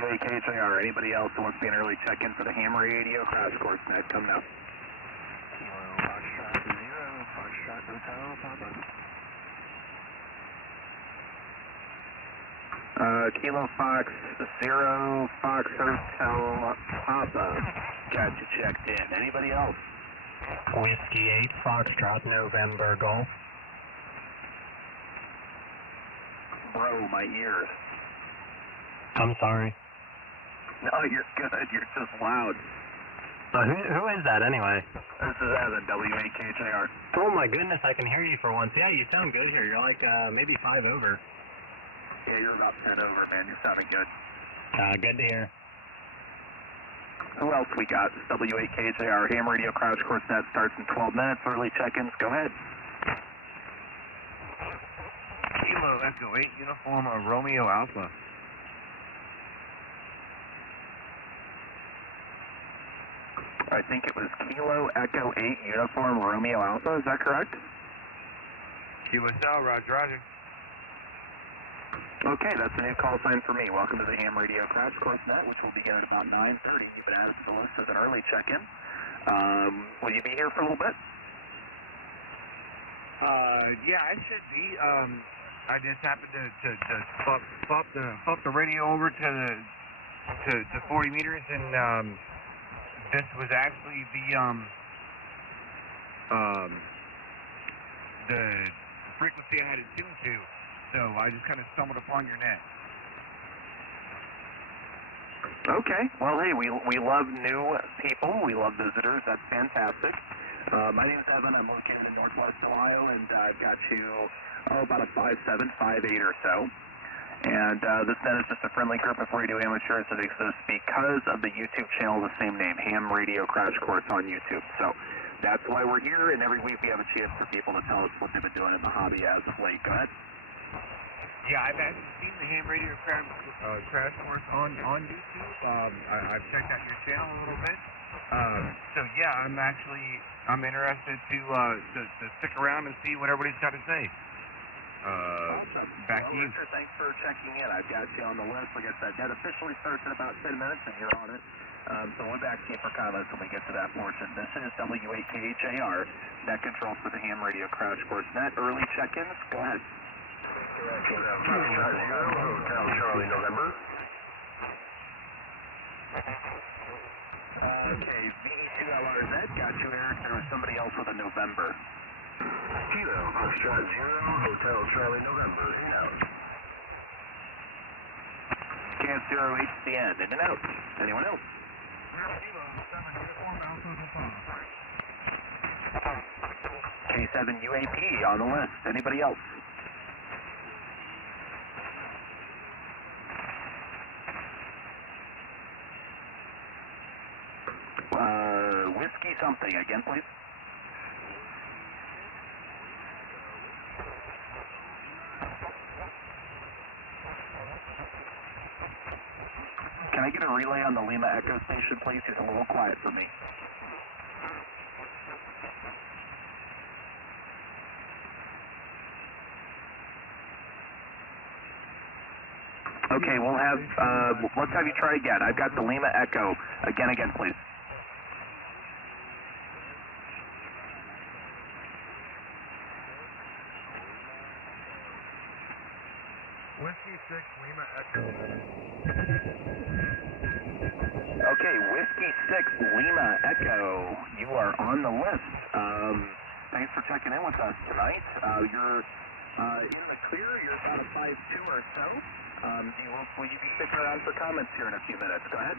WAKHIR. Anybody else who wants to be an early check-in for the ham radio crash course net, come now. Kilo Foxtrot 0, Foxtrot Hotel, Papa. Kilo Fox 0, Fox Hotel, Papa. Got you checked in. Anybody else? Whiskey 8, Foxtrot, November, Golf. Bro, my ears. I'm sorry. No, you're good. You're just loud. Who is that anyway? This is Evan, WAKHIR. Oh my goodness, I can hear you for once. Yeah, you sound good here. You're like maybe 5 over. Yeah, you're about 10 over, man. You're sounding good. Good to hear. Who else we got? This is WAKHIR. Ham radio crash course net starts in 12 minutes. Early check-ins. Go ahead. Kilo Echo 8, Uniform Romeo Alpha. I think it was Kilo Echo 8 Uniform Romeo Alpha. Is that correct? QSL, Roger, Roger. Okay, that's a new call sign for me. Welcome to the ham radio crash course net, which will begin at about 9:30. You've been added to the list as an early check-in. Will you be here for a little bit? Yeah, I should be. I just happened to bump the radio over to 40 meters, and this was actually the frequency I had it tuned to. So I just kind of stumbled upon your net. Okay. Well, hey, we love new people. We love visitors. That's fantastic. My name is Evan. I'm located in Northwest Ohio, and I've got you, about a 5'7", 5'8" or so. And this net is just a friendly group of radio amateurs that exists because of the YouTube channel, the same name, Ham Radio Crash Course on YouTube. So that's why we're here, and every week we have a chance for people to tell us what they've been doing in the hobby as of late. Go ahead. Yeah, I've actually seen the Ham Radio Crash Course on YouTube. I've checked out your channel a little bit. So yeah, I'm interested to stick around and see what everybody's got to say. Awesome. Back to you. Richard, thanks for checking in. I've got you on the list. Like I said, that officially starts in about 10 minutes, and you're on it. So we'll be back to you for comments when we get to that portion. This is WAKHIR, net control for the Ham Radio Crash Course net. Early check-ins. Go ahead. Hotel Charlie, November. Okay, VE2LRZ, got you, Eric. There was somebody else with a November. Kilo Foxtrot 0, Hotel Charlie, November. In out. Camp 0HCN, in and out. Anyone else? Kilo 7 Uniform Alpha. K7 UAP on the list. Anybody else? Whiskey something again, please. Can I get a relay on the Lima Echo station, please? It's a little quiet for me. Okay, we'll have, let's have you try again. I've got the Lima Echo. Again, please. Whiskey 6 Lima Echo. Okay, Whiskey 6 Lima Echo. You are on the list. Thanks for checking in with us tonight. You're in the clear. You're about a 5'2" or so. Will you be sticking around for comments here in a few minutes? Go ahead.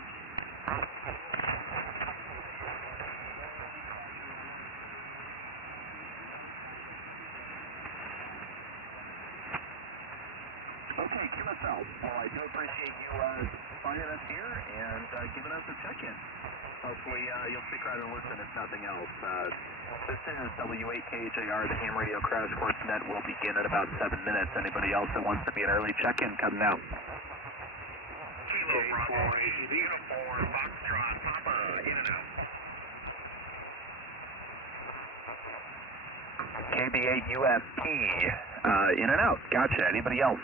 Okay, QSL. Well, I do appreciate you finding us here and giving us a check-in. Hopefully you'll stick around and listen if nothing else. This is WAKHIR, the Ham Radio Crash Course net will begin in about 7 minutes. Anybody else that wants to be an early check-in, come now. Kilo Bravo 8, Uniform Foxtrot, Papa, in and out. KBA UFP, in and out. Gotcha. Anybody else?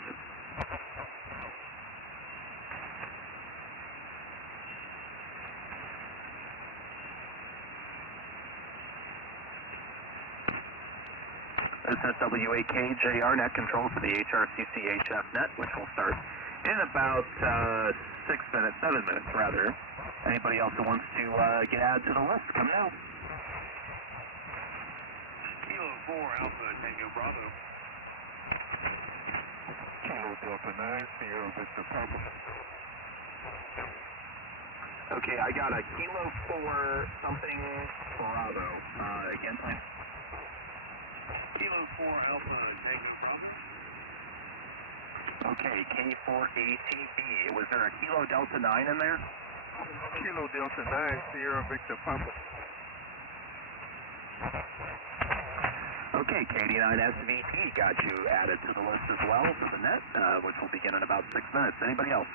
This is WAKJR Net Control for the HRCC HF Net, which will start in about 7 minutes rather. Anybody else who wants to get added to the list, come now. Kilo 4 Alpha Tango Bravo. Kilo Delta 9, Sierra Victor Papa. Okay, I got a Kilo 4 something Bravo. Again, please. Kilo 4 Alpha Tango Bravo. Okay, K4ATB. Was there a Kilo Delta 9 in there? Kilo Delta 9, Sierra Victor Papa. Okay, KD9SVT got you added to the list as well for the net, which will begin in about 6 minutes. Anybody else?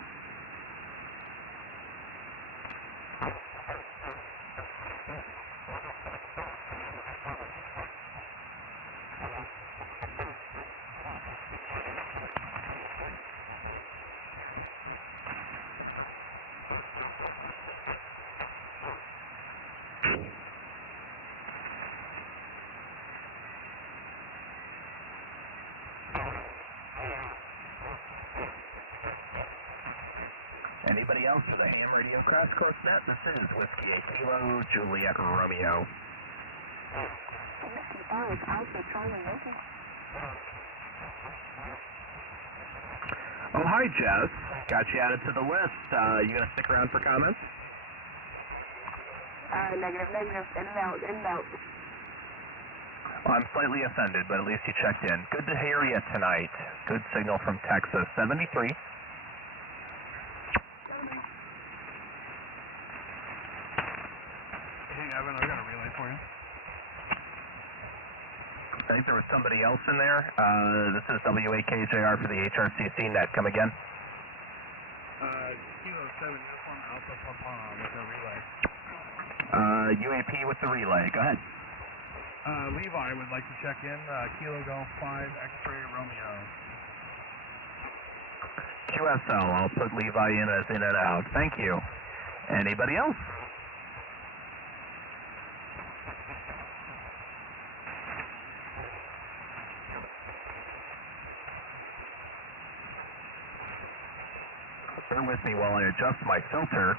Anybody else for the ham radio crash course net? This is Whiskey 8 Kilo, Juliet Romeo. Whiskey 5, Alpha Charlie Whiskey. Oh, hi, Jess. Got you added to the list. You going to stick around for comments? Negative. In and out. Well, I'm slightly offended, but at least you checked in. Good to hear you tonight. Good signal from Texas. 73. Hey, Evan, I got a relay for you. I think there was somebody else in there. This is WAKJR for the HRCC Net. Come again. Kilo 7 Uniform Alpha Papa with a relay. UAP with the relay. Go ahead. Levi would like to check in. Kilo Golf 5 X-Ray Romeo. QSL. I'll put Levi in as in and out. Thank you. Anybody else? Bear with me while I adjust my filter.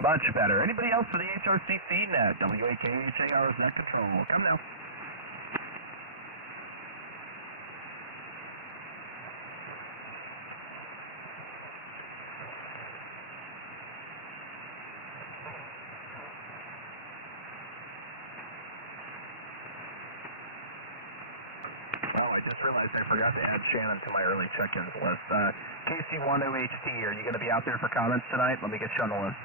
Much better. Anybody else for the HRCC Net? WAKHAR's Net Control. Come now. Oh, I just realized I forgot to add Shannon to my early check-ins list. KC10HT, are you going to be out there for comments tonight? Let me get you on the list.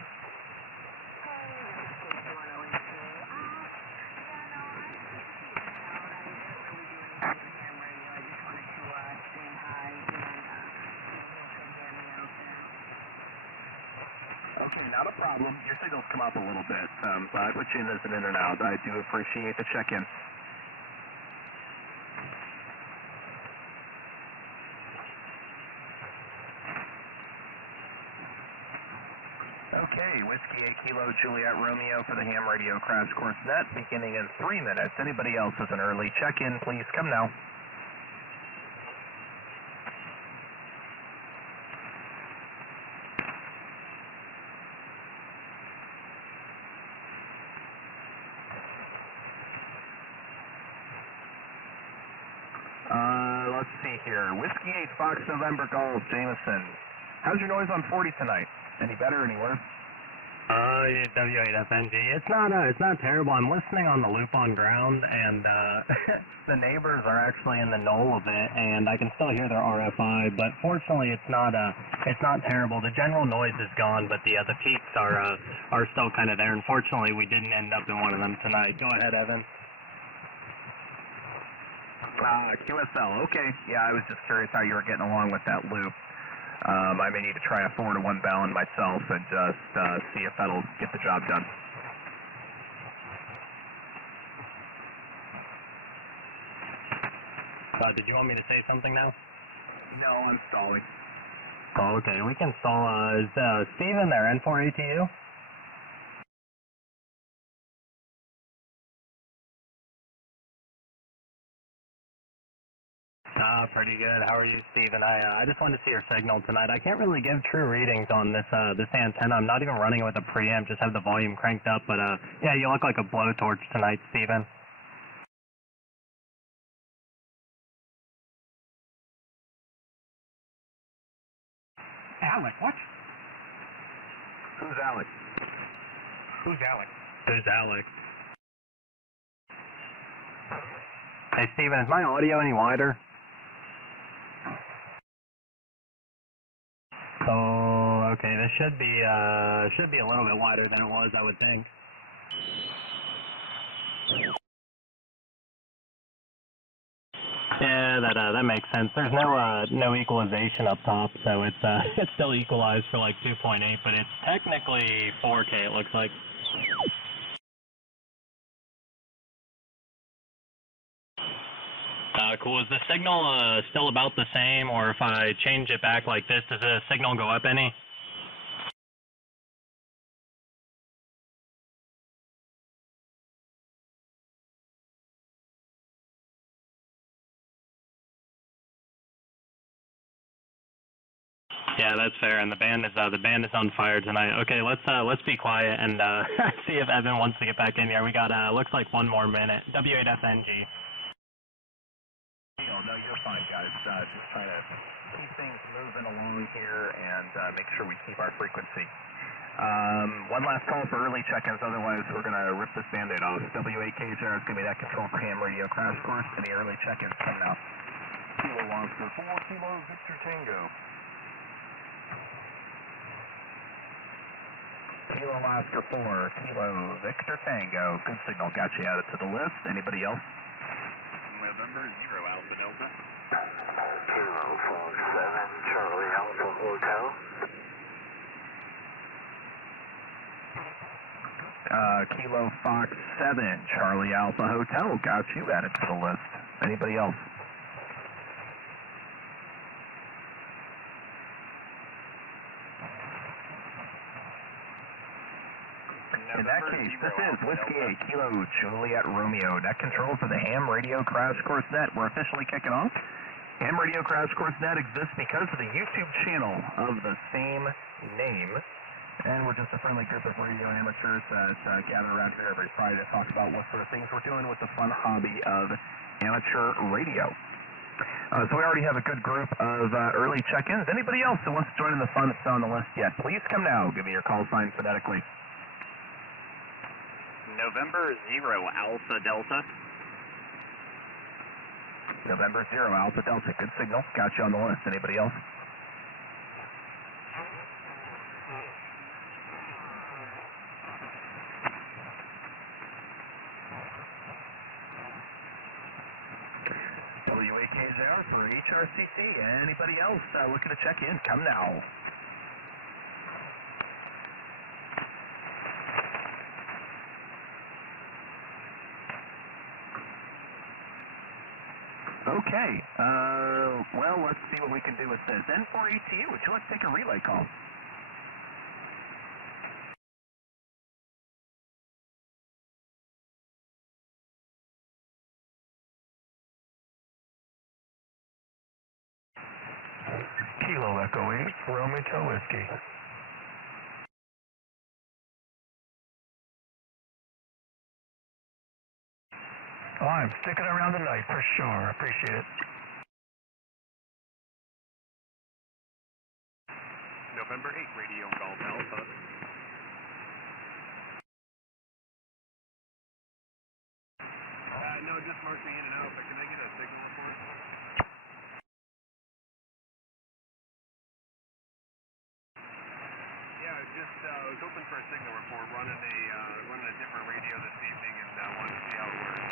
Okay, not a problem. Your signals come up a little bit, but I put you in as an in and out. I do appreciate the check-in. Okay, Whiskey 8 Kilo, Juliet Romeo for the ham radio crash course net, beginning in 3 minutes. Anybody else with an early check-in, please come now. Let's see here. Whiskey 8 Fox November Golf, Jameson. How's your noise on 40 tonight? Any better, any worse? W8FNG. It's not terrible. I'm listening on the loop on ground, and the neighbors are actually in the knoll a bit, and I can still hear their RFI. But fortunately, it's not terrible. The general noise is gone, but the peaks are still kind of there. Unfortunately, we didn't end up in one of them tonight. Go ahead, Evan. QSL. Okay. Yeah, I was just curious how you were getting along with that loop. I may need to try a 4-to-1 balun myself and just see if that'll get the job done. Did you want me to say something now? No, I'm stalling. Oh, okay, we can install, is Steven there, N4ATU? Pretty good. How are you, Steven? I just wanted to see your signal tonight. I can't really give true readings on this this antenna. I'm not even running it with a preamp, just have the volume cranked up, but yeah, you look like a blowtorch tonight, Steven. Alec, what? Who's Alex? Who's Alec? Who's Alex? Hey, Steven, is my audio any wider? Oh, okay, this should be a little bit wider than it was, I would think. Yeah, that makes sense. There's no equalization up top, so it's it's still equalized for like 2.8, but it's technically 4K. It looks like. Cool. Is the signal still about the same, or if I change it back like this, does the signal go up any? Yeah, that's fair. And the band is on fire tonight. Okay, let's be quiet and see if Evan wants to get back in here. We got looks like one more minute. W8FNG. No, you're fine, guys. Just trying to keep things moving along here and make sure we keep our frequency. One last call for early check-ins, otherwise we're going to rip this Band-Aid off. W8KJR is going to be that control for ham radio crash course. Any early check-ins coming out? Kilo Oscar 4, Kilo Victor Tango. Kilo Oscar 4, Kilo Victor Tango. Good signal, got you added to the list. Anybody else? November 0 Alpha Delta. Kilo 47 Charlie Alpha Hotel. Kilo Fox 7 Charlie Alpha Hotel, got you added to the list. Anybody else? In that case, this is Whiskey 8 Kilo Juliet Romeo. Net control for the Ham Radio Crash Course Net. We're officially kicking off. Ham Radio Crash Course Net exists because of the YouTube channel of the same name. And we're just a friendly group of radio amateurs that gather around here every Friday to talk about what sort of things we're doing with the fun hobby of amateur radio. So we already have a good group of early check-ins. Anybody else who wants to join in the fun that's not on the list yet, please come now. Give me your call sign phonetically. November 0 Alpha Delta. November 0 Alpha Delta. Good signal. Got you on the list. Anybody else? WAKZR for HRCC. Anybody else looking to check in? Come now. Okay. Well, let's see what we can do with this. N4ATU, would you like to take a relay call? Kilo Echo 8, Romeo Whiskey. Oh, I'm sticking around tonight for sure. Appreciate it. November 8 Radio Golf Alpha. No, just mark me in and out, but can I get a signal report? Yeah, just I was hoping for a signal report, running a different radio this evening, and wanted to see how it works.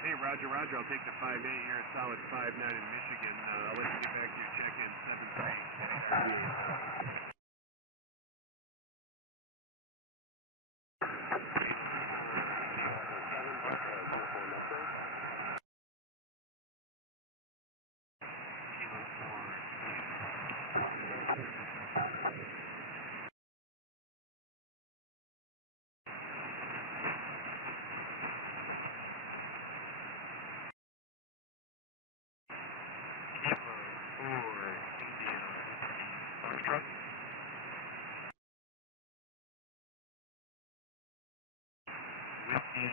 Hey, Roger, I'll take the 5-8 here at Solid 5-9 in Michigan. I'll let you get back to your check-in 7-3. whiskey.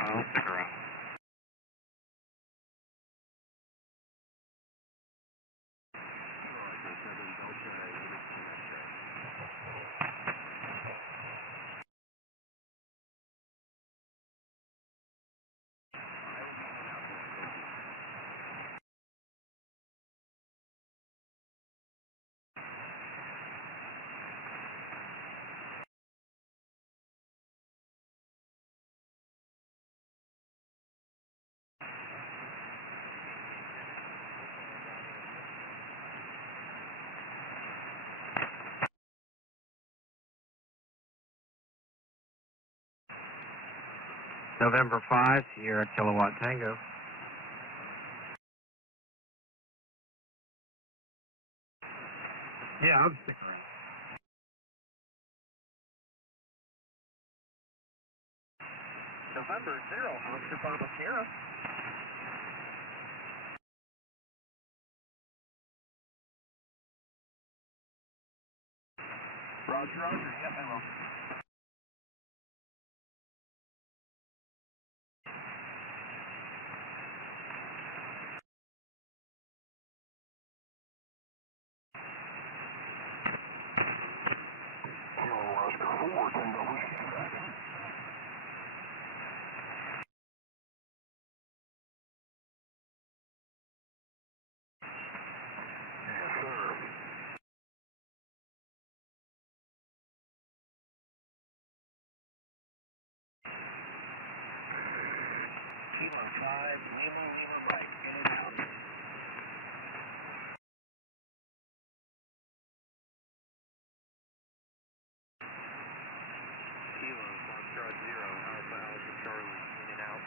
I'll stick around. November 5, Sierra Kilowatt Tango. Yeah, I'm sticking around. November 0, Oscar Papa Sierra. Roger, roger. Yep, I will. Kilo 5, Lima right, in and out. Kilo, Foxtrot 0, Alpha Alpha Charlie, in and out.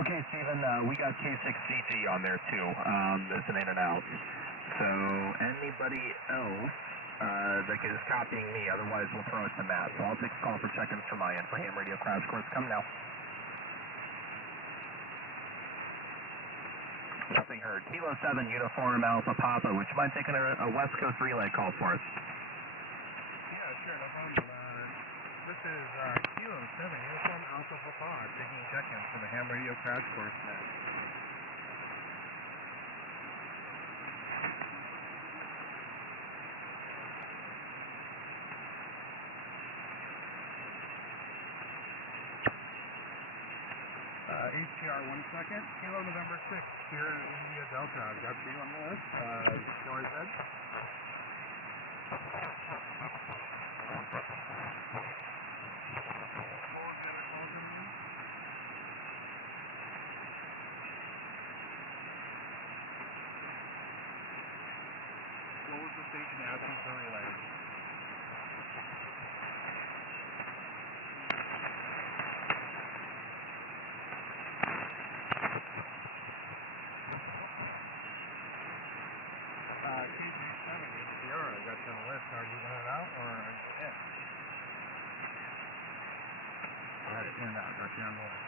Okay, Stephen, we got K6CG on there too. It's an in and out. So anybody else that is copying me, otherwise we'll throw it to Matt. So I'll take a call for check-ins from my end for ham radio crash course. Come now. Nothing heard. Kilo 7 Uniform Alpha Papa. Would you mind taking a West Coast relay call for us? Yeah, sure, no problem. This is Kilo 7 Uniform Alpha Papa taking check-in for the ham radio crash course net. HCR 1 second, Kilo November 6, here in India Delta. I've got 3 on the list. Story said. Close the station asking for relay. Are you in and out, or are you in? Alright, in and out. Got you on the list.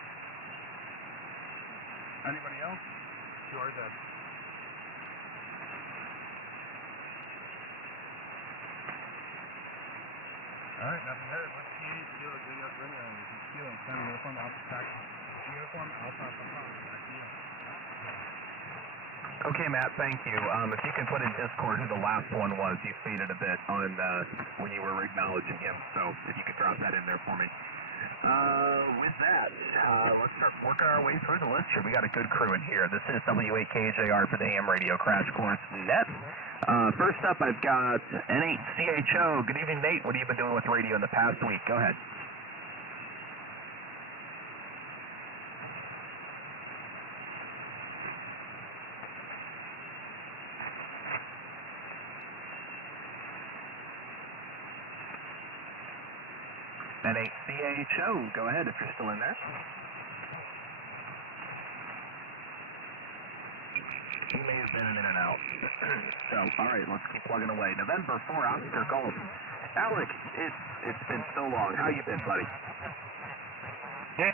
Anybody else? Yours up. Alright, nothing heard. Let's see. Kilo, Kilo, send uniform alpha back. Uniform alpha, back to you. Okay, Matt, thank you. If you can put in Discord who the last one was, you faded a bit on when you were acknowledging him, so if you could drop that in there for me. With that, let's start working our way through the list here. We got a good crew in here. This is W8KJR for the Ham Radio Crash Course Net. First up, I've got N8CHO. Good evening, Nate. What have you been doing with radio in the past week? Go ahead. N8CHO, go ahead if you're still in there. He may have been in and out. So, all right, let's keep plugging away. November 4, Oscar Golf. Alec, it's been so long. How you been, buddy? Hey,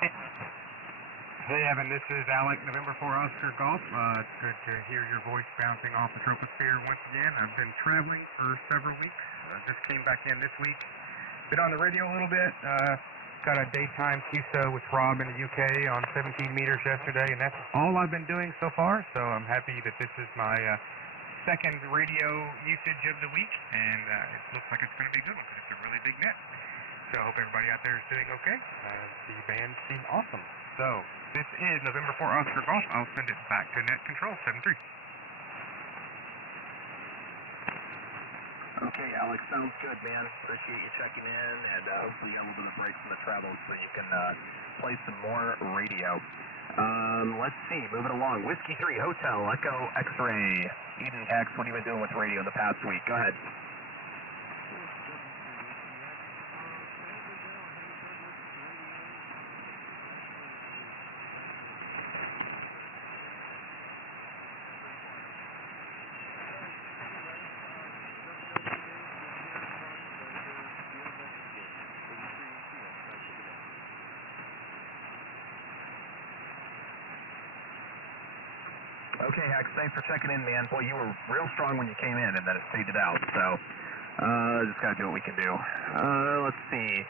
Evan, this is Alec, November 4, Oscar Golf. It's good to hear your voice bouncing off the troposphere once again. I've been traveling for several weeks. Just came back in this week. Been on the radio a little bit. Got a daytime QSO with Rob in the UK on 17 meters yesterday, and that's all I've been doing so far. So I'm happy that this is my second radio usage of the week, and it looks like it's going to be a good one because it's a really big net. So I hope everybody out there is doing okay. The band seem awesome. So this is November 4 Oscar Golf. I'll send it back to Net Control 73. Okay, Alex, sounds good, man. Appreciate you checking in, and hopefully you got a little bit of break from the travel so you can play some more radio. Let's see, moving along. Whiskey 3 Hotel, Echo X-Ray, Eden X. What have you been doing with radio in the past week? Go ahead. Okay, Hex, thanks for checking in, man. Boy, you were real strong when you came in, and then it faded out, so just gotta do what we can do. Let's see.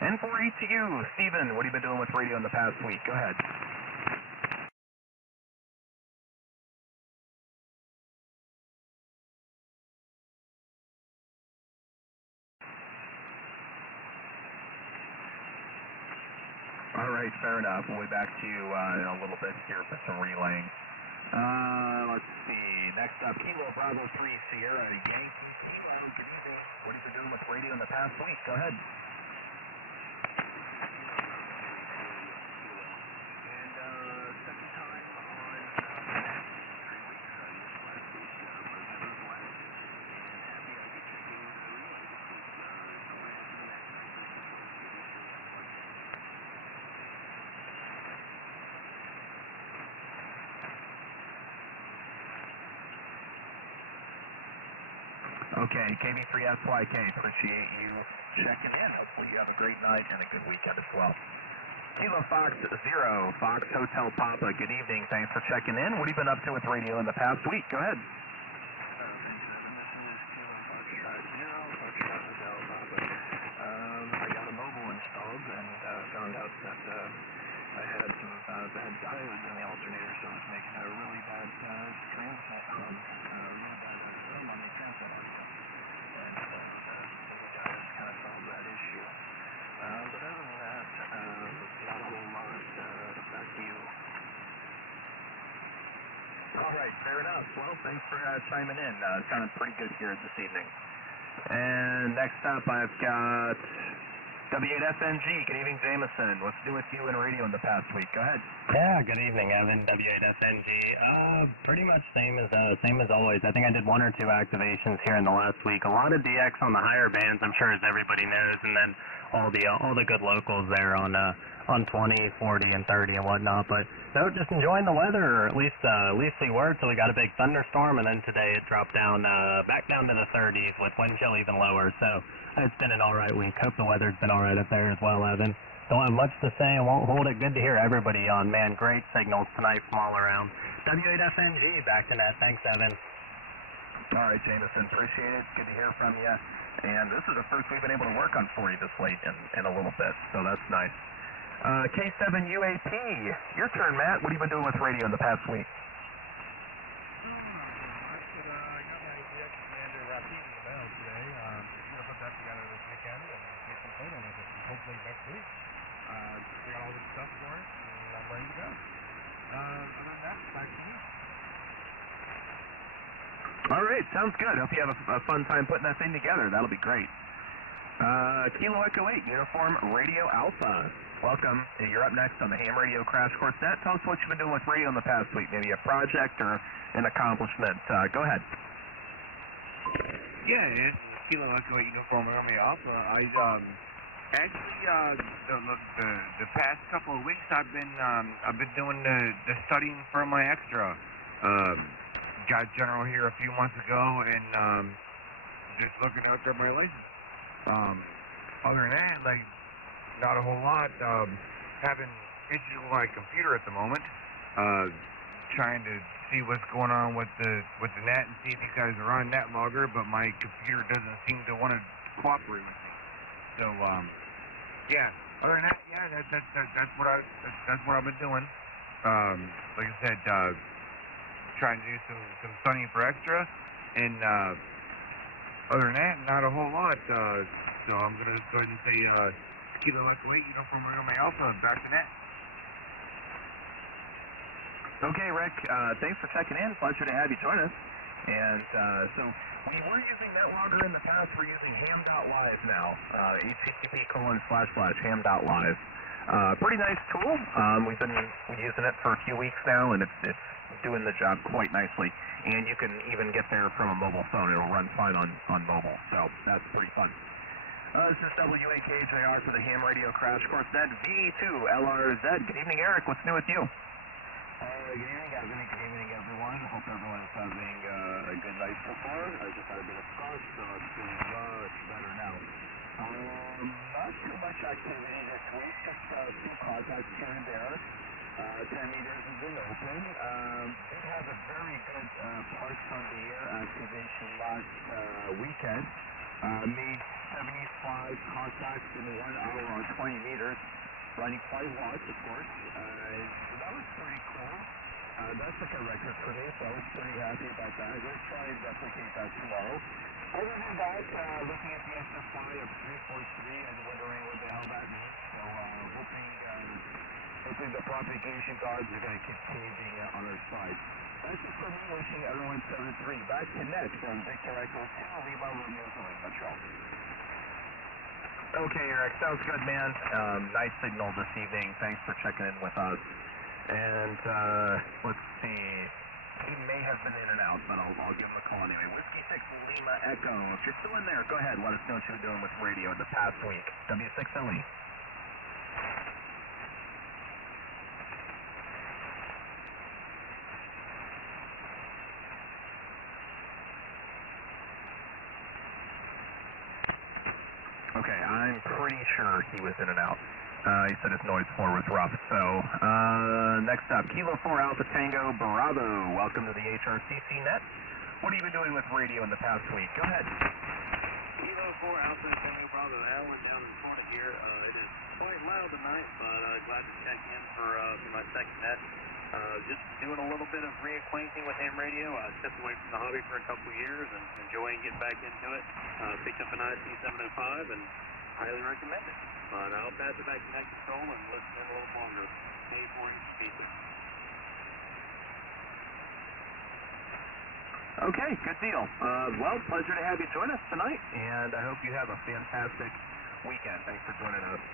N4ETU, Steven, what have you been doing with radio in the past week? Go ahead. All right, fair enough. We'll be back to you in a little bit here for some relaying. Let's see. Next up, Kilo Bravo 3 Sierra Yankee. Kilo, good evening. What have you been doing with radio in the past week? Go ahead. And second time on 3 weeks. This last week was Evans West. And happy I get you doing the relay. Okay, KB3SYK, appreciate you checking in. Hopefully you have a great night and a good weekend as well. Kilo Fox 0, Fox Hotel Papa, good evening. Thanks for checking in. What have you been up to with radio in the past week? Go ahead. I got a mobile installed and found out that I had some bad diodes in the alternator, so it was making a really bad transmit on the transmit on it. And the diodes kind of solved that issue. But other than that, not a whole lot. Back to you. All right, fair enough. Well, thanks for chiming in. Sounded pretty good here this evening. And next up, I've got W8FNG. Good evening, Jameson. What's new with you in radio in the past week? Go ahead. Yeah, good evening, Evan. W8FNG. Pretty much same as always. I think I did 1 or 2 activations here in the last week. A lot of DX on the higher bands, I'm sure, as everybody knows, and then all the good locals there on 20, 40, and 30 and whatnot. But no, just enjoying the weather, or at least we were till we got a big thunderstorm, and then today it dropped down back down to the 30s with wind chill even lower. So it's been an all right week. Hope the weather's been all right up there as well, Evan. Don't have much to say. I won't hold it. Good to hear everybody on. Man, great signals tonight from all around. W8FNG, back to net. Thanks, Evan. All right, Jameson, appreciate it. Good to hear from you. And this is the first we've been able to work on for you this late in a little bit, so that's nice. K7UAP, your turn, Matt. What have you been doing with radio in the past week? hopefully next week. We got all this stuff for us, and I'm ready to go. Other than that, back to you. All right, sounds good. Hope you have a fun time putting that thing together. That'll be great. Kilo Echo 8, Uniform Radio Alpha. Welcome. You're up next on the Ham Radio Crash Course Net. Tell us what you've been doing with radio in the past week. Maybe a project or an accomplishment. Go ahead. Yeah, it's Kilo Echo 8 Uniform Radio Alpha. The past couple of weeks I've been doing the studying for my extra. Got general here a few months ago and just looking out for my license. Other than that, like, not a whole lot. Having issues with my computer at the moment. Trying to see what's going on with the net and see if you guys are on net logger, but my computer doesn't seem to want to cooperate with me. So, yeah. Other than that, yeah, that's what I've been doing. Like I said, trying to do some studying for extra, and other than that, not a whole lot. So I'm gonna go ahead and say, Kilo Echo 8, Uniform Radio Alpha, back to net. Okay, Rick, thanks for checking in. Pleasure to have you join us. And so we were using NetLogger in the past. We're using ham.live now. http://ham.live. Pretty nice tool. We've been using it for a few weeks now, and it's doing the job quite nicely. And you can even get there from a mobile phone. It'll run fine on mobile, so that's pretty fun. This is WAKJR for the Ham Radio Crash Course Net V2LRZ. Good evening, Eric. What's new with you? Good evening, Evan. Good evening, everyone. Hope everyone is having a good night so far. I just had a bit of frost, so it's feeling much better now. Not too much activity this week, just a few contacts here and there. 10 meters has been open. Did have a very good parts on the air activation last weekend. Made 75 contacts in 1 hour on 20 meters, running 5 watts, of course. So that was pretty cool. That's like a record for me, so I was pretty happy about that. I'm going to try and replicate that tomorrow. Other than that, looking at the SSY of 343 and wondering what the hell that means. So hoping the propagation gods are going to continue being on our side. That's it for me, wishing everyone 7-3. Back to net from Victor Echo 2, Lima Romeo Metro. Okay, Eric, sounds good, man. Nice signal this evening. Thanks for checking in with us. And let's see. He may have been in and out, but I'll give him a call anyway. Whiskey 6 Lima Echo. If you're still in there, go ahead. Let us know what you've been doing with radio in the past week. W6LE. Okay, I'm pretty sure he was in and out. He said his noise floor was rough. So, next up, Kilo 4 Alpha Tango Bravo. Welcome to the HRCC Net. What have you been doing with radio in the past week? Go ahead. Kilo 4 Alpha Tango Bravo. Alan down in Florida here. It is quite loud tonight, but glad to check in for my second net. Just doing a little bit of reacquainting with ham radio. I stepped away from the hobby for a couple years and enjoying getting back into it. Picked up an IC 705 and highly recommend it. But I'll pass it back to Next Control and listen in a little longer. 24-inch speaker. Okay, good deal. Well, pleasure to have you join us tonight, and I hope you have a fantastic weekend. Thanks for joining us.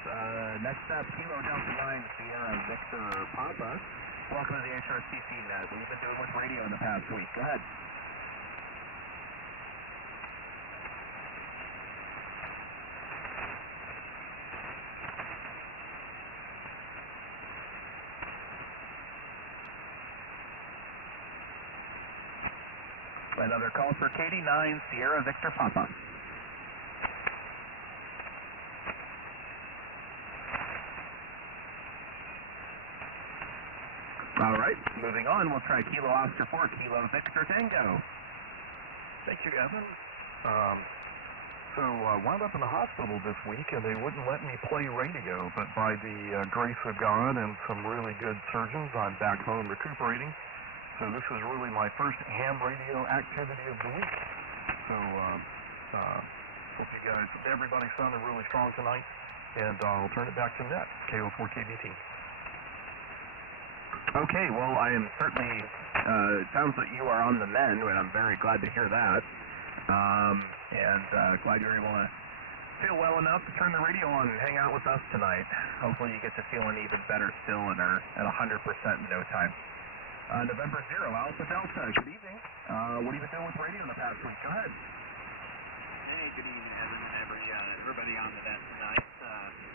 Next up, Kilo Delta 9 Sierra Victor Papa. Welcome to the HRCC Net. What have you been doing with radio in the past week? Go ahead. Another call for Katie 9 Sierra Victor Papa. All right, moving on, we'll try Kilo Oscar 4, Kilo Victor Tango. Thank you, Evan. So I wound up in the hospital this week, and they wouldn't let me play radio, but by the grace of God and some really good surgeons, I'm back home recuperating. So this is really my first ham radio activity of the week. So hope you guys, everybody sounded really strong tonight. and I'll turn it back to Net, KO4KBT. Okay, well, I am certainly, it sounds like you are on the mend, and I'm very glad to hear that. Glad you're able to feel well enough to turn the radio on and hang out with us tonight. Hopefully you get to feeling even better still and are at 100% in no time. November 0, Alpha Delta, good evening. What have you been doing with radio in the past week? Go ahead. Hey, good evening, Evan, and everybody on the net tonight.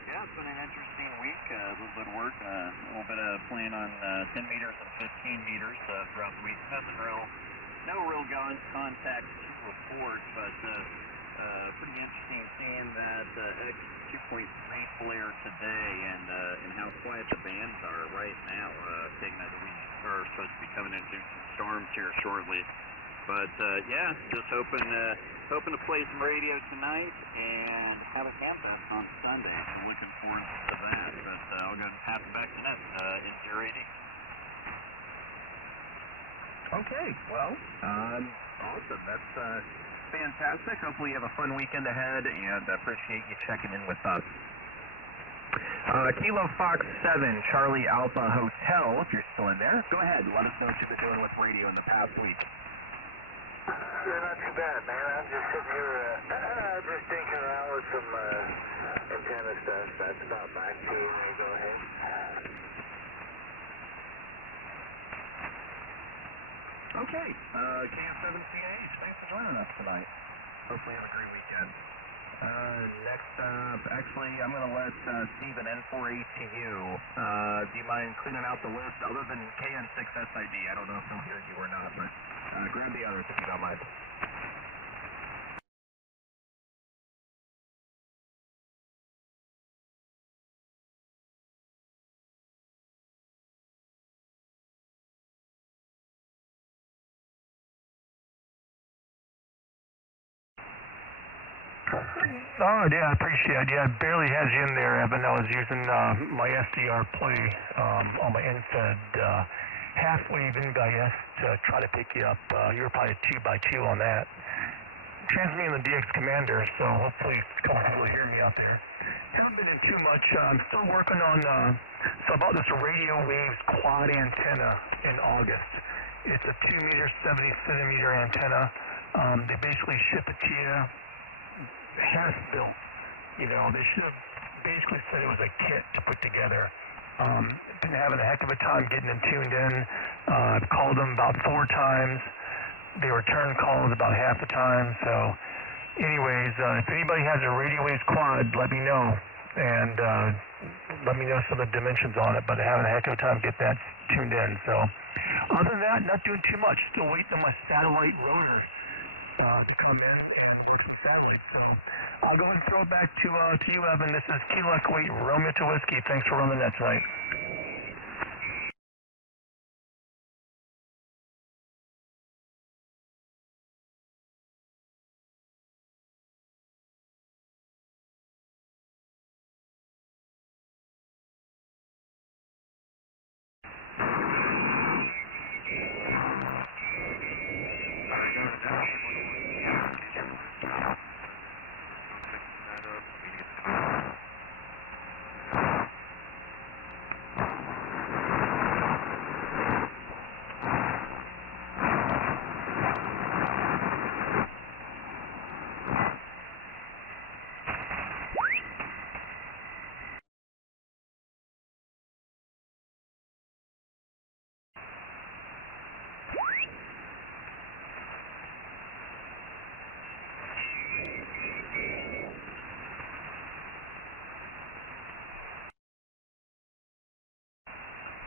Yeah, it's been an interesting week. A little bit of work, a little bit of playing on 10 meters and 15 meters throughout the week. No real contact to report, but pretty interesting seeing that X 2.3 flare today and how quiet the bands are right now, taking that we are supposed to be coming into some storms here shortly. But yeah, just hoping to play some radio tonight and have a fan fest on Sunday. So looking forward to that. But I'll go and pass it back to Net in 080. Okay, well, awesome. That's fantastic. Hopefully you have a fun weekend ahead, and appreciate you checking in with us. Kilo Fox 7, Charlie Alpha Hotel, if you're still in there, go ahead. Let us know what you've been doing with radio in the past week. Not too bad, man. I'm just sitting here, just tinkering around with some antenna stuff. That's about back to you. Go ahead. Okay, KF7CH, thanks for joining us tonight. Hopefully you have a great weekend. Next up, actually, I'm going to let Steve and N4ATU. Do you mind cleaning out the list other than KN6SID? I don't know if they'll hear you or not, but grab the others if you don't mind. Oh, yeah, I appreciate it. Yeah, I barely had you in there, Evan. I was using my SDR play on my infed halfwave in-guy to try to pick you up. You were probably 2x2 on that. Transmitting the DX Commander, so hopefully it's comfortable to hear me out there. Haven't been in too much. I'm still working on, so I bought this radio waves quad antenna in August. It's a 2 meter, 70 centimeter antenna. They basically ship it to you. Half built, you know, they should have basically said it was a kit to put together. Been having a heck of a time getting them tuned in. I've called them about 4 times. They return calls about half the time. So anyways, if anybody has a radio waves quad, let me know, and let me know some of the dimensions on it, but I'm having a heck of a time getting that tuned in. So other than that, not doing too much. Still waiting on my satellite rotor to come in and work some satellites. So I'll go and throw it back to you, Evan. This is Kilo Echo 8 Romeo to Whiskey. Thanks for running the net tonight.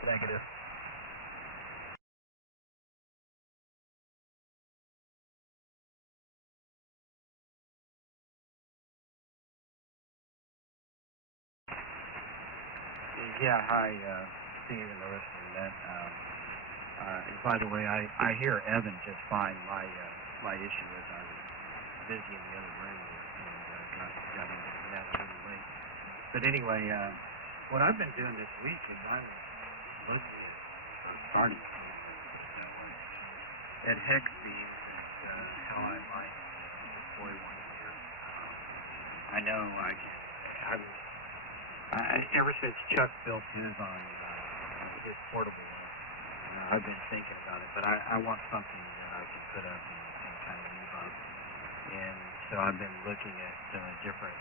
Negative. Yeah, hi, Steve and the rest of the net. And by the way, I hear Evan just fine. My issue is I was busy in the other room and got into the net really late. But anyway, what I've been doing this week is I'm looking at starting at hex beams and how I might deploy one here. I know I'm ever since Chuck built his on his portable one, I've been thinking about it, but I want something that I can put up and kind of move up. And so I've been looking at different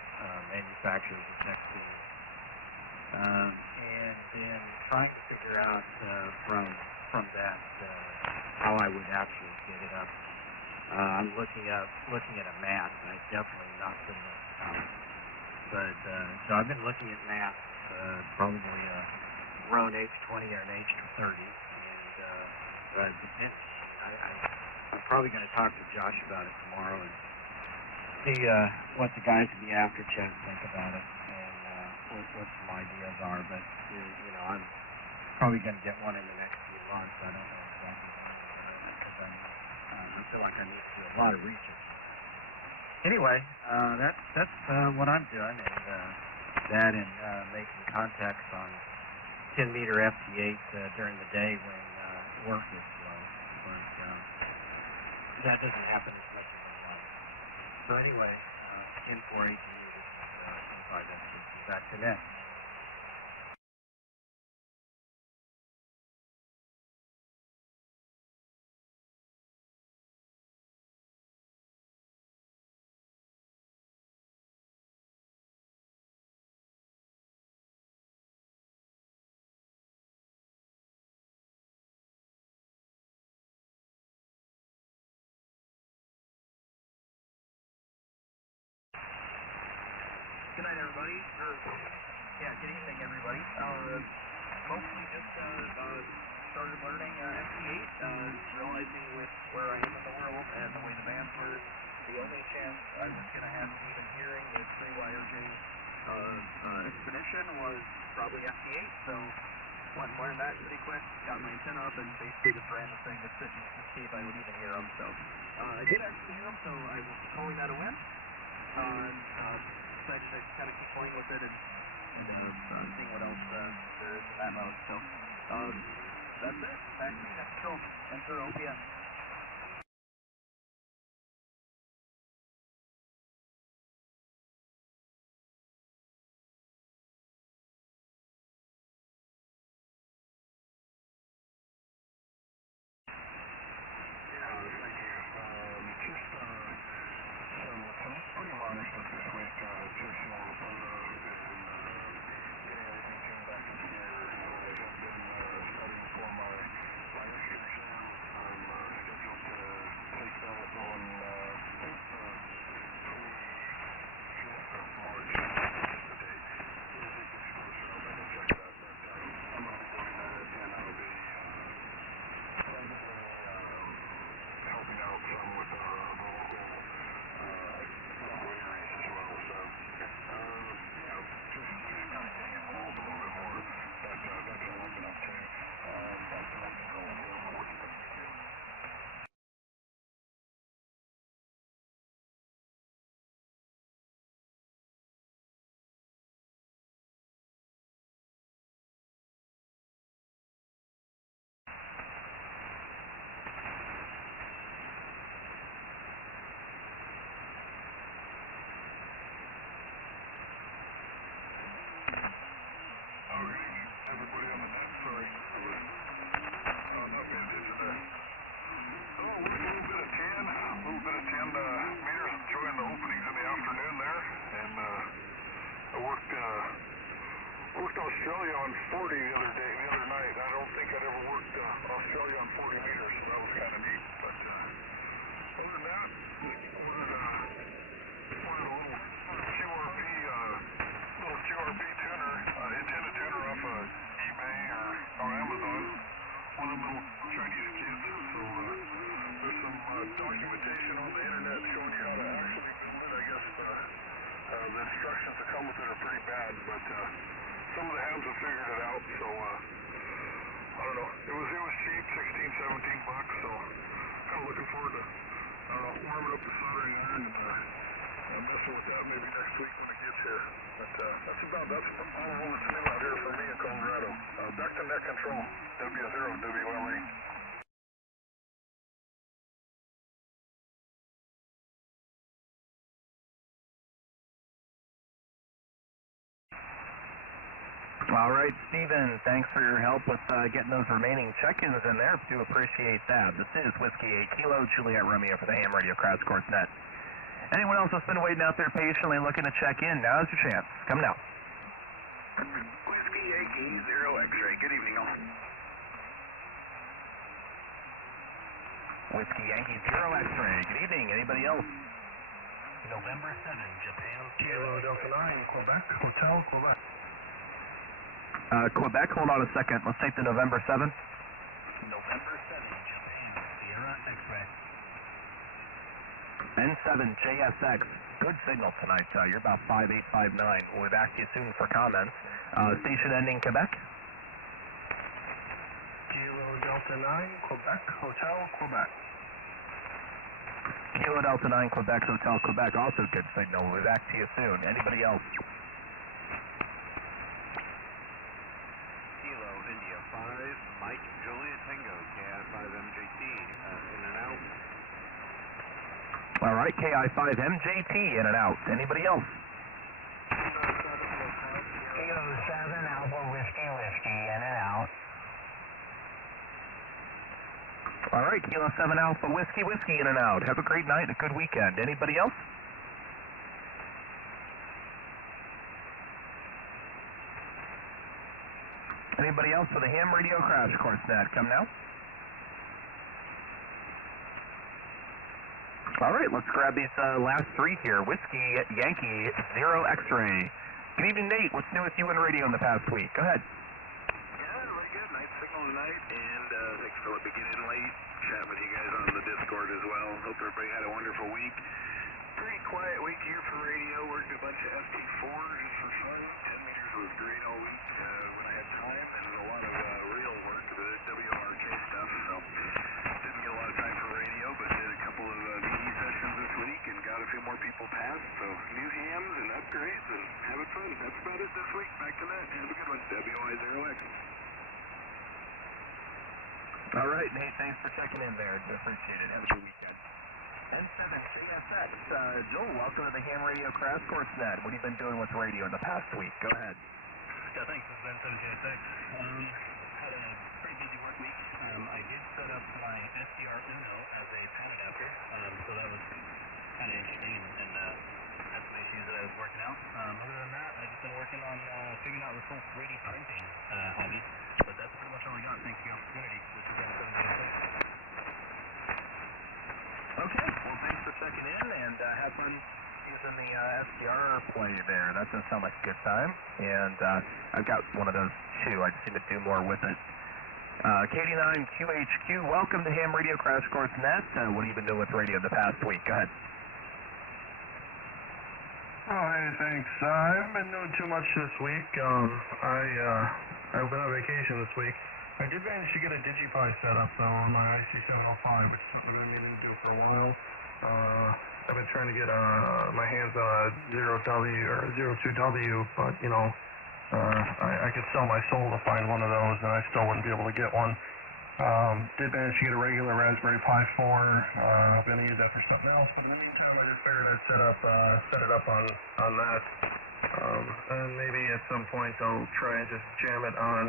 manufacturers of textiles, and then trying to figure out from that how I would actually get it up. I'm looking at a mat. I definitely not putting it out. But so I've been looking at mats, probably a Roan H20 or an H30, and depends. I'm probably going to talk to Josh about it tomorrow and see what the guys in the after chat think about it and what some ideas are. But I'm probably going to get one in the next few months. I don't know exactly when because I feel like I need to do a lot of research. Anyway, that's what I'm doing, and that and making contacts on 10-meter FT8 during the day when work is slow. But that doesn't happen as much as I want. So anyway, 10-4-8 to me, this is 25 FT8. Back to net. Good night, everybody. Good evening, everybody. Mostly just started learning FT8, realizing with where I am in the world and the way the bands were, the only chance I was going to have of even hearing the 3-wire J Expedition was probably FT8, so went and learned that pretty quick, got my antenna up, and basically just ran the thing to see if I would even hear them. So I did actually hear them, so I was calling that a win. Decided to kind of keep playing with it and seeing what else there is in that mode. So that's it. Back to net control. Enter OPM. Australia on 40 the other night. I don't think I'd ever worked Australia on 40 meters, so that was kind of neat. But other than that, ordered a little QRP tuner, antenna tuner off of eBay or Amazon. One of them little Chinese kids. So there's some documentation on the internet showing you how to actually build it. I guess the instructions that come with it are pretty bad, but some of the hams have figured it out, so I don't know. It was cheap, $16-17, so kind of looking forward to warming up the soldering iron and messing with that maybe next week when it gets here. But that's all that's new out here for me in Colorado. Back to net control, W0 WLE. All right, Steven, thanks for your help with getting those remaining check-ins in there. Do appreciate that. This is Whiskey 8 Kilo, Juliet Romeo for the Ham Radio Crash Course Net. Anyone else that's been waiting out there patiently looking to check in, now's your chance. Come now. Whiskey Yankee 0 X-ray. Good evening, all. Whiskey Yankee 0 X-ray. Good evening. Anybody else? November 7, Japan. Kilo Delta 9, Quebec, Hotel, Quebec. Quebec, hold on a second. Let's take the November 7. November 7, Japan. Sierra X-ray. N7 JSX. Good signal tonight. You're about 5859. We'll be back to you soon for comments. Station ending Quebec. Kilo Delta 9, Quebec, Hotel, Quebec. Kilo Delta 9 Quebec, Hotel Quebec. Also good signal. We'll be back to you soon. Anybody else? Kilo India 5, Mike Juliet Tango, KI5MJT, in and out. All right, KI5MJT in and out. Anybody else? Kilo 7 Alpha Whiskey Whiskey, in and out. All right, Kilo 7 Alpha Whiskey Whiskey in and out. Have a great night, a good weekend. Anybody else? Anybody else for the Ham Radio Crash Course Net? Come now. All right, let's grab these last three here. Whiskey Yankee 0 X-ray. Good evening, Nate. What's new with you and radio in the past week? Go ahead. Yeah, really good. Nice signal tonight, and thanks for letting me get in late. Chat with you guys on the Discord as well. Hope everybody had a wonderful week. Pretty quiet week here for radio. Worked a bunch of FT4s just for fun. 10 meters was great all week when I had time, and a lot of real work, the WRK stuff. So didn't get a lot of time for radio, but did a couple of VE sessions this week and got a few more people passed. So new hams and upgrades and having fun. That's about it this week. Back to that. Have a good one. WI0X. All right, Nate, thanks for checking in there. Do appreciate it. Have a good weekend. N7 JSX. Joel, welcome to the Ham Radio Crash Course Net. What have you been doing with radio in the past week? Go ahead. Yeah, thanks. This is N7 JSX. Had a pretty busy work week. I did set up my SDR Uno as a pan adapter, so that was kind of interesting and had some issues that I was working out. Other than that, I've just been working on figuring out this whole 3D printing hobby, but that's pretty much all I got. Thanks for the opportunity. This is N7 JSX. Okay, well, thanks for checking in, and have fun using the SDR play there. That does sound like a good time, and I've got one of those too. I just need to do more with it. KD9QHQ, welcome to Ham Radio Crash Course Net. What have you been doing with radio the past week? Go ahead. Oh, hey, thanks. I haven't been doing too much this week. I've been on vacation this week. I did manage to get a DigiPi set up, though, on my IC705, which is something I've been meaning to do for a while. I've been trying to get my hands on a 0W or a 02W, but, you know, I could sell my soul to find one of those, and I still wouldn't be able to get one. Did manage to get a regular Raspberry Pi 4. I'm going to use that for something else, but in the meantime, I just figured I'd set it up on that. And maybe at some point I'll try and just jam it on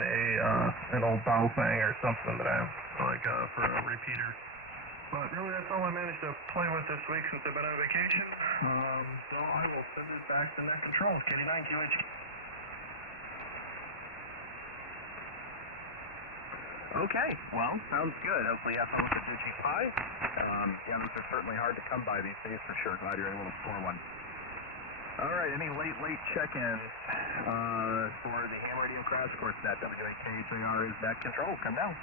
an old Baofeng or something that I have, like, for a repeater. But really, that's all I managed to play with this week since I've been on vacation. So I will send this back to Net Control. KD9QHQ. Okay, well, sounds good. Hopefully you have fun with the DigiPi. Yeah, those are certainly hard to come by these days for sure. Glad you're able to score one. All right, any late check-ins for the Ham Radio Crash Course Net? WAKHR is Net Control. Come down.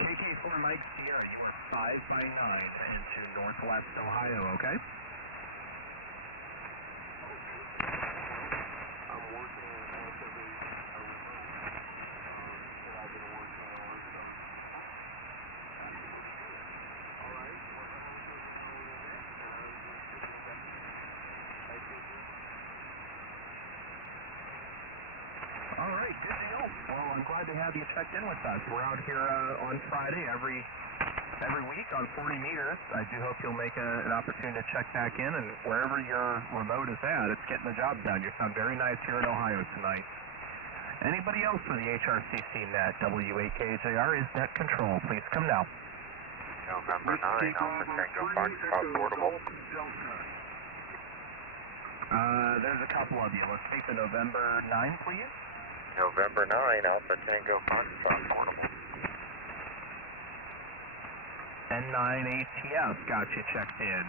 KK4 Mike Sierra, you are 5 by 9 into Northwest Ohio, okay? I'm working relatively remote, that I've been working on, so. All right, All right, Good deal. Well, I'm glad to have you checked in with us. We're out here on Friday every week on 40 meters. I do hope you'll make an opportunity to check back in, and wherever your remote is at, it's getting the job done. You sound very nice here in Ohio tonight. Anybody else for the HRCC Net? W8KJR is net control. Please come now. November 9, Alpha Tango Foxtrot Portable. There's a couple of you. Let's take the November 9, please. November 9, Alpha Tango Foxtrot Portable. N9 ATF got you checked in.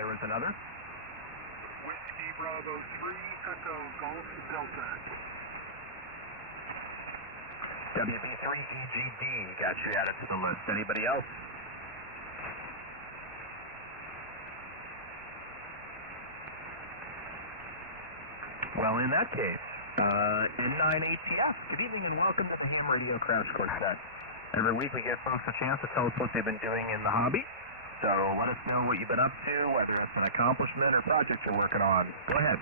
There was another? Whiskey Bravo 3, Echo Golf Delta. WB3EGD got you added to the list. Anybody else? Well, in that case, N9 ATF, good evening and welcome to the Ham Radio Crash Course Net. Every week we give folks a chance to tell us what they've been doing in the hobby. So let us know what you've been up to, whether it's an accomplishment or project you're working on. Go ahead.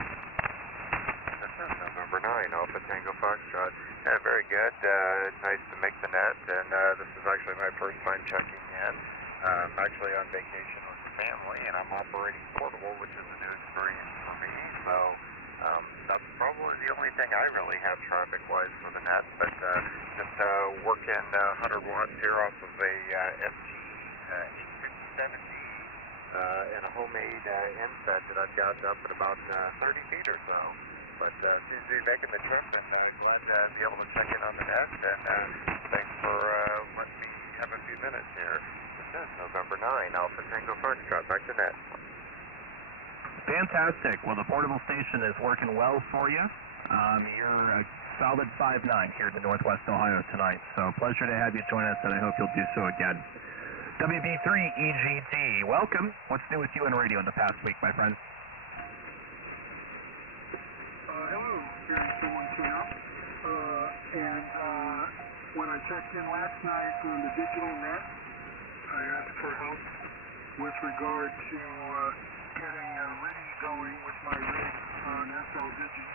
November 9, Alpha Tango Foxtrot. Yeah, very good. Nice to make the net, and this is actually my first time checking in. I'm actually on vacation with the family, and I'm operating portable, which is a new experience for me. So that's probably the only thing I really have traffic-wise for the net, but just working 100 watts here off of a ST857D and a homemade inset that I've got up at about 30 feet or so. But seems to be making the trip, and glad to be able to check in on the net, and thanks for letting me have a few minutes here. This is November 9, Alpha Tango Foxtrot, back to net. Fantastic. Well, the portable station is working well for you. You're a solid 5'9" here in Northwest Ohio tonight, so pleasure to have you join us, and I hope you'll do so again. WB3EGD, welcome. What's new with you in radio in the past week, my friend? Hello, here's someone camp. When I checked in last night on the digital net, I asked for help with regard to getting a rig going with my rig on SLDigi,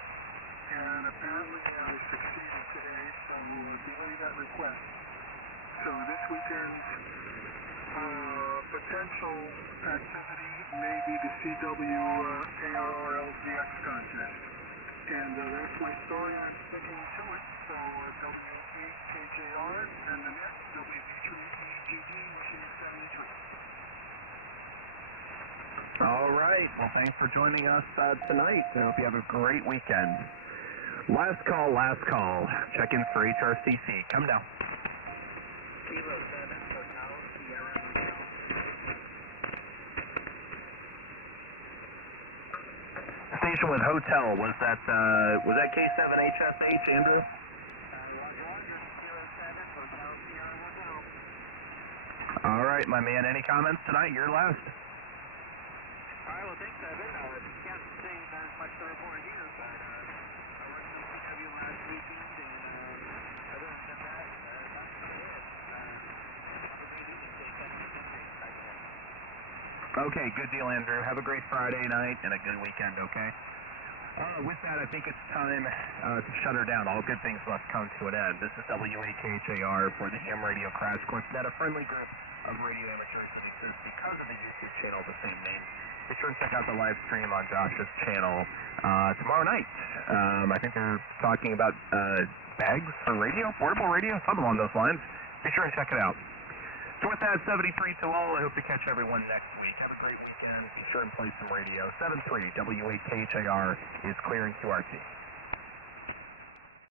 and apparently I succeeded today, so we'll delay that request. So this weekend's potential activity may be the CW ARRLGX contest. And that's my story. I'm sticking to it. So W8KJR and the net, WB3EGD, machine 73. All right. Well, thanks for joining us tonight. I hope you have a great weekend. Last call, last call. Check in for HRCC. Come now. Kilo 7, Hotel, Sierra Hotel. Station with hotel. Was that K7 HFH, Andrew? All right, my man. Any comments tonight? You're last. All right, well, thanks, Evan. Can't say there's much to report here, but I worked with CW last weekend, and other than that, that's about it. Okay, good deal, Andrew. Have a great Friday night and a good weekend, okay? With that, I think it's time to shut her down. All good things must come to an end. This is W8KJR for the Ham Radio Crash Course Net, a friendly group of radio amateurs that exists because of the YouTube channel of the same name. Be sure to check out the live stream on Josh's channel tomorrow night. I think they're talking about bags for radio, portable radio, something along those lines. Be sure and check it out. So with that, 73 to all. I hope to catch everyone next week. Have a great weekend. Be sure and play some radio. 73 W8KJR is clearing QRT.